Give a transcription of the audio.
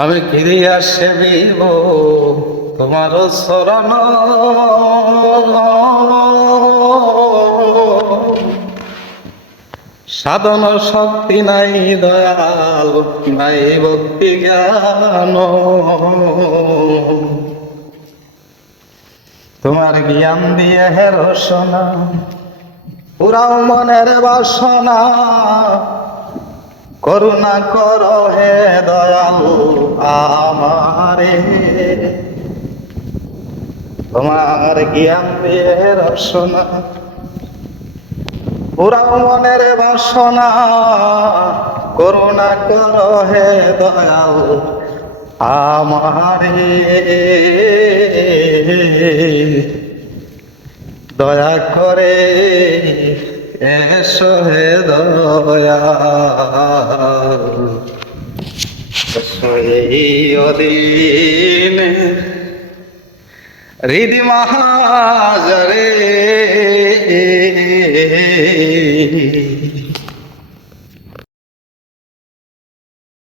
আমি ফিরিয়া সেবিব তোমার শরণ, সাধন শক্তি নাই দয়াল, নাই ভক্তি জ্ঞান। তোমার জ্ঞান দিয়ে হে রসনা পুরাও মনের বাসনা, করুণা কর হে দয়াল আমারে। তোমার জ্ঞান দিয়ে রসনা পুরাও মনের বাসনা, করুণা কর হে দয়াল আমারে। দয়া করে এসো হে দয়াল, এই অদিনে হৃদি মহাজরে।